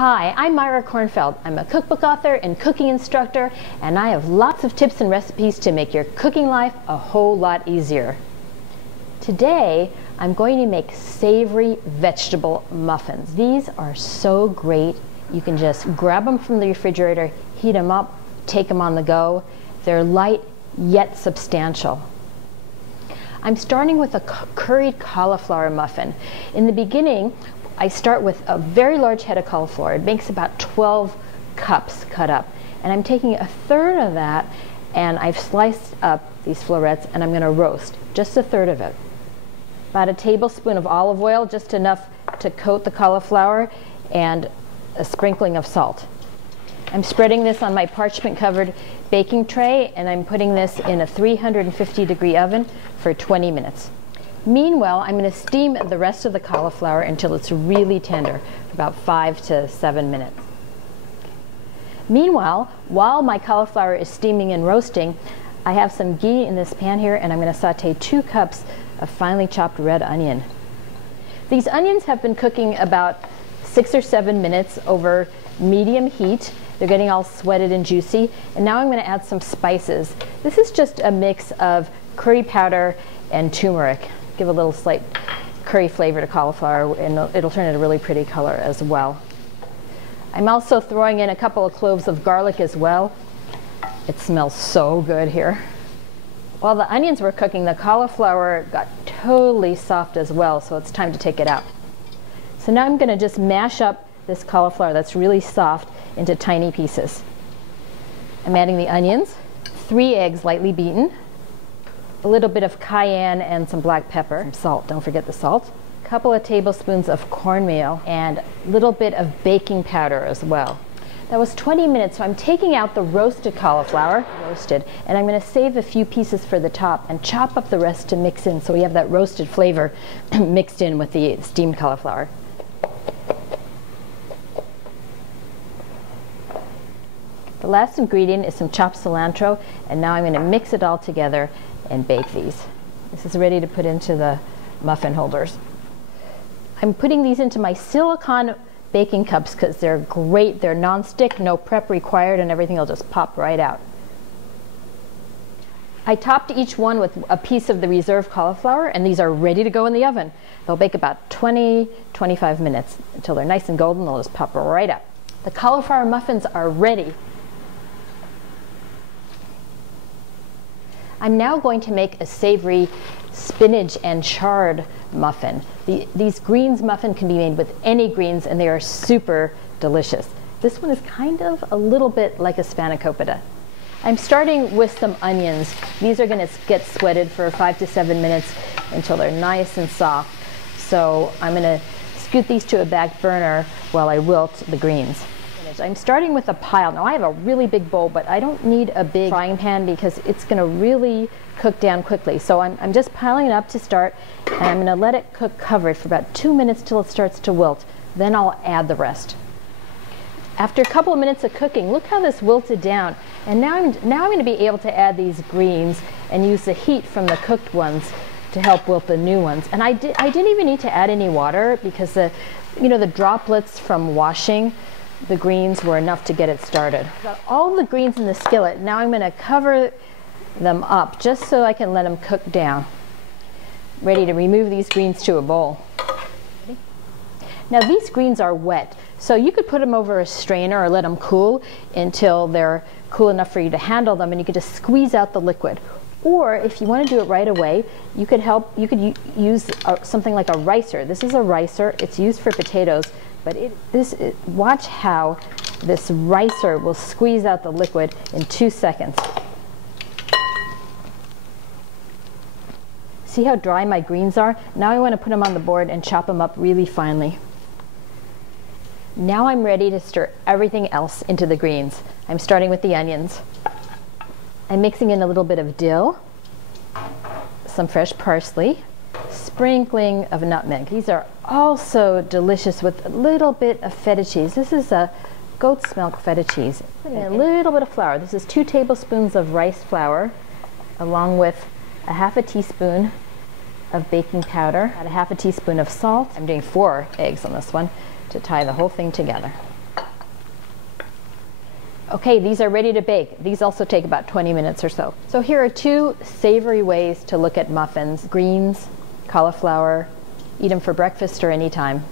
Hi, I'm Myra Kornfeld. I'm a cookbook author and cooking instructor, and I have lots of tips and recipes to make your cooking life a whole lot easier. Today, I'm going to make savory vegetable muffins. These are so great. You can just grab them from the refrigerator, heat them up, take them on the go. They're light yet substantial. I'm starting with a curried cauliflower muffin. In the beginning, I start with a very large head of cauliflower. It makes about 12 cups cut up. And I'm taking a third of that, and I've sliced up these florets, and I'm going to roast just a third of it. About a tablespoon of olive oil, just enough to coat the cauliflower, and a sprinkling of salt. I'm spreading this on my parchment-covered baking tray, and I'm putting this in a 350-degree oven for 20 minutes. Meanwhile, I'm going to steam the rest of the cauliflower until it's really tender, for about 5 to 7 minutes. Meanwhile, while my cauliflower is steaming and roasting, I have some ghee in this pan here, and I'm going to saute 2 cups of finely chopped red onion. These onions have been cooking about 6 or 7 minutes over medium heat. They're getting all sweated and juicy, and now I'm going to add some spices. This is just a mix of curry powder and turmeric. Give a little slight curry flavor to cauliflower, and it'll turn it a really pretty color as well. I'm also throwing in a couple of cloves of garlic as well. It smells so good here. While the onions were cooking, the cauliflower got totally soft as well, so it's time to take it out. So now I'm going to just mash up this cauliflower that's really soft into tiny pieces. I'm adding the onions, 3 eggs lightly beaten, a little bit of cayenne and some black pepper, some salt, don't forget the salt, a couple of tablespoons of cornmeal, and a little bit of baking powder as well. That was 20 minutes, so I'm taking out the roasted cauliflower, and I'm going to save a few pieces for the top and chop up the rest to mix in so we have that roasted flavor mixed in with the steamed cauliflower. The last ingredient is some chopped cilantro, and now I'm going to mix it all together and bake these. This is ready to put into the muffin holders. I'm putting these into my silicone baking cups because they're great. They're non-stick, no prep required, and everything will just pop right out. I topped each one with a piece of the reserve cauliflower, and these are ready to go in the oven. They'll bake about 20-25 minutes until they're nice and golden. They'll just pop right up. The cauliflower muffins are ready. I'm now going to make a savory spinach and chard muffin. These greens muffin can be made with any greens, and they are super delicious. This one is kind of a little bit like a spanikopita. I'm starting with some onions. These are going to get sweated for 5 to 7 minutes until they're nice and soft. So I'm going to scoot these to a back burner while I wilt the greens. I'm starting with a pile. Now I have a really big bowl, but I don't need a big frying pan because it's going to really cook down quickly. So I'm just piling it up to start, and I'm going to let it cook covered for about 2 minutes till it starts to wilt. Then I'll add the rest. After a couple of minutes of cooking, look how this wilted down. And now I'm going to be able to add these greens and use the heat from the cooked ones to help wilt the new ones. And I didn't even need to add any water because the droplets from washing the greens were enough to get it started. Got all the greens in the skillet. Now I'm going to cover them up just so I can let them cook down. Ready to remove these greens to a bowl. Now these greens are wet, so you could put them over a strainer or let them cool until they're cool enough for you to handle them, and you could just squeeze out the liquid. Or if you want to do it right away, you could use something like a ricer. This is a ricer. It's used for potatoes. But watch how this ricer will squeeze out the liquid in 2 seconds. See how dry my greens are? Now I want to put them on the board and chop them up really finely. Now I'm ready to stir everything else into the greens. I'm starting with the onions. I'm mixing in a little bit of dill, some fresh parsley, sprinkling of nutmeg. These are also delicious with a little bit of feta cheese. This is a goat's milk feta cheese. And a little bit of flour. This is 2 tablespoons of rice flour, along with a half a teaspoon of baking powder, and a half a teaspoon of salt. I'm doing 4 eggs on this one to tie the whole thing together. Okay, these are ready to bake. These also take about 20 minutes or so. So here are 2 savory ways to look at muffins. Greens, cauliflower, eat them for breakfast or any time.